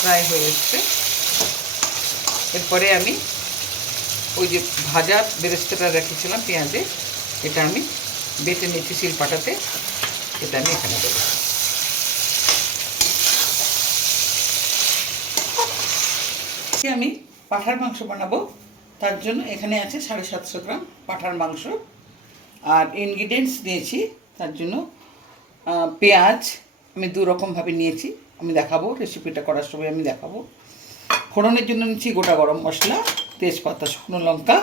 Fry হয়ে এসছে। এরপরে আমি ওই যে ভাজা বেরেস্তাটা রেখেছিলাম, পেঁয়াজে, এটা আমি বেটে নিচ্ছি শিলপাটাতে। এটা আমি এখানে দেবো। আমি পাঠার মাংস বানাবো। তার জন্য এখানে আছে সাড়ে সাতশো গ্রাম পাঠার মাংস। আর ইনগ্রিডিয়েন্টস দিয়েছি, তার জন্য পেঁয়াজ আমি দু রকমভাবে নিয়েছি। আমি দেখাবো রেসিপিটা করার সময় আমি দেখাবো। ফোড়নের জন্য নিচ্ছি গোটা গরম মশলা, তেজপাতা, শুকনো লঙ্কা,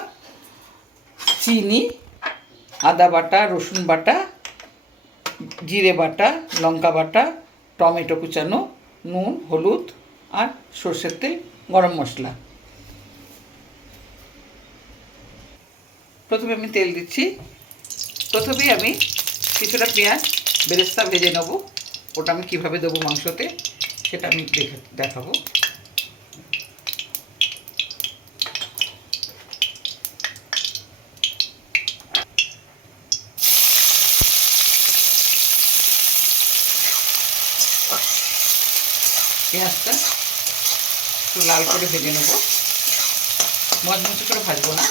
চিনি, আদা বাটা, রসুন বাটা, জিরে বাটা, লঙ্কা বাটা, টমেটো কুচানো, নুন, হলুদ আর সর্ষের তেল, গরম মশলা। প্রথমে আমি তেল দিচ্ছি। প্রথমেই আমি কিছুটা পেঁয়াজ, বেরেস্তা ভেজে নেব। ওটা আমি কীভাবে দেবো মাংসতে? সেটা আমি দেখে দেখাবো। পেঁয়াজটা একটু লাল করে ভেজে নেব। মচমচে করে ভাজবো না।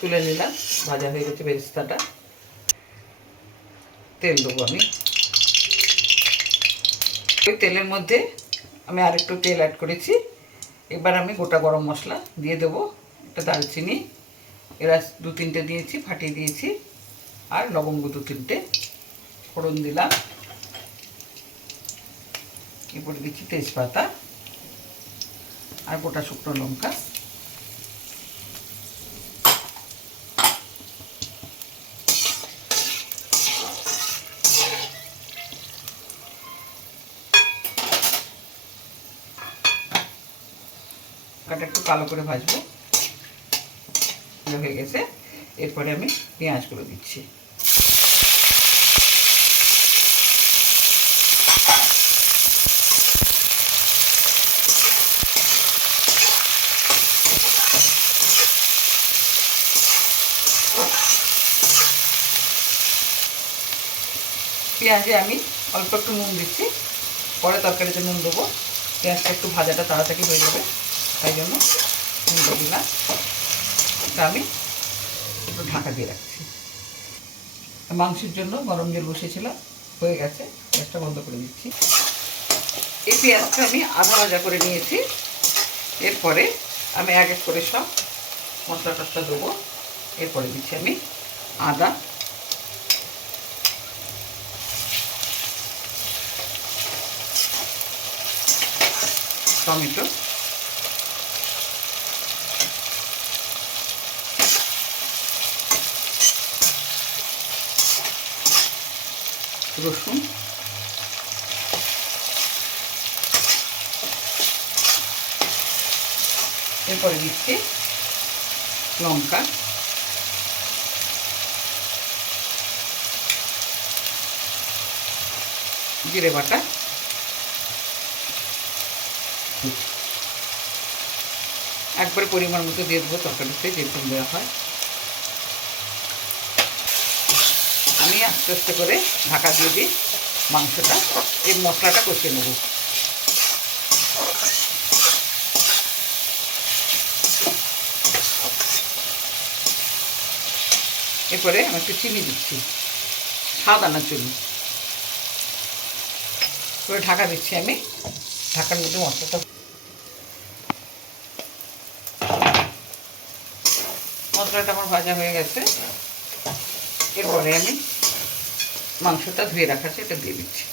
তুলে নিলাম। ভাজা হয়ে গেছে বেরেস্তাটা। তেল দেবো আমি। ওই তেলের মধ্যে আমি আরেকটু তেল অ্যাড করেছি। এবার আমি গোটা গরম মশলা দিয়ে দেবো একটা দারচিনি। এরা দু তিনটে দিয়েছি, ফাটিয়ে দিয়েছি। আর লবঙ্গ দু তিনটে। ফোড়ন দিলাম। এরপরে দিচ্ছি তেজপাতা। আর গোটা শুকনো লঙ্কা। লঙ্কাটা একটু কালো করে ভাজবো। হয়ে গেছে। এরপরে আমি পেঁয়াজগুলো দিচ্ছি। পেঁয়াজে আমি অল্প একটু নুন দিচ্ছি। পরে তরকারিতে নুন দেবো। পেঁয়াজটা একটু ভাজাটা তাড়াতাড়ি হয়ে যাবে। তাই জন্য এটা আমি একটু ঢাকা দিয়ে রাখছি। মাংসের জন্য গরম জল বসেছিলাম হয়ে গেছে। গ্যাসটা বন্ধ করে দিচ্ছি। এই পেঁয়াজটা আমি আধা ভাজা করে নিয়েছি। এরপরে আমি এক এক করে সব মশলা টসলা দেবো। এরপরে দিচ্ছি আমি আদা। টমেটো। রসুন। এরপরে দিচ্ছি লঙ্কা। জিরে বাটা। একবার পরিমাণ মতো দিয়ে দেবো, তরকারিতে যেরকম দেওয়া হয়। আমি আস্তে আস্তে করে ঢাকা দিয়ে দিই মাংসটা। এই মশলাটা কষিয়ে নেব। এরপরে আমি একটু চিনি দিচ্ছি। স্বাদ আনা চিনি করে ঢাকা দিচ্ছি আমি। ঢাকার মধ্যে মশলাটা মশলাটা আমার ভাজা হয়ে গেছে। এরপরে আমি মাংসটা ধুয়ে রাখা আছে এটা দিয়ে দিচ্ছি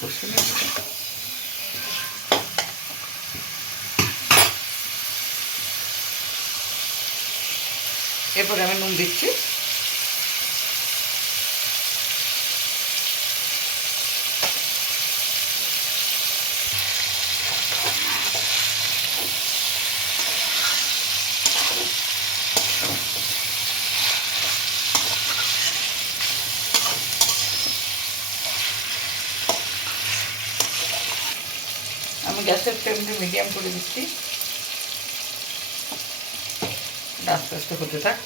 কষে নেব। এরপরে আমি নুন দিচ্ছি। আমি গ্যাসের ফ্লেমটা মিডিয়াম করে দিচ্ছি। আস্তে আস্তে হতে থাক।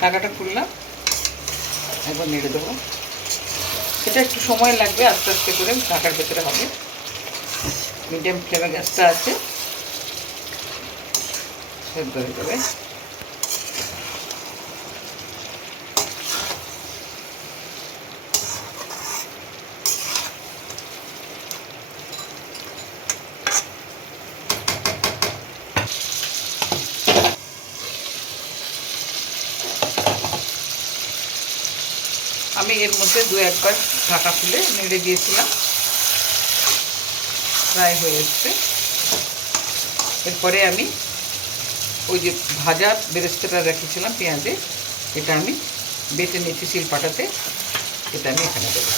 ঢাকাটা খুললাম, একবার নেড়ে দেবো। সেটা একটু সময় লাগবে আস্তে আস্তে করে, ঢাকার ভেতরে হবে। মিডিয়াম ফ্লেমে গ্যাসটা আছে। সেদ্ধ হয়ে যাবে। আমি এর মধ্যে দু একবার ঢাকা খুলে নেড়ে দিয়েছিলাম। ফ্রাই হয়ে এসছে। এরপরে আমি ওই যে ভাজা বেরেস্তাটা রেখেছিলাম পেঁয়াজে, এটা আমি বেটে নিয়েছি শিলপাটাতে, এটা আমি এখানে দেবো।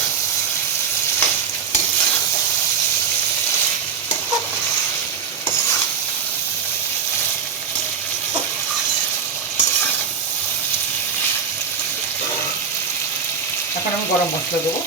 এখন আমি গরম মশলা দেবো।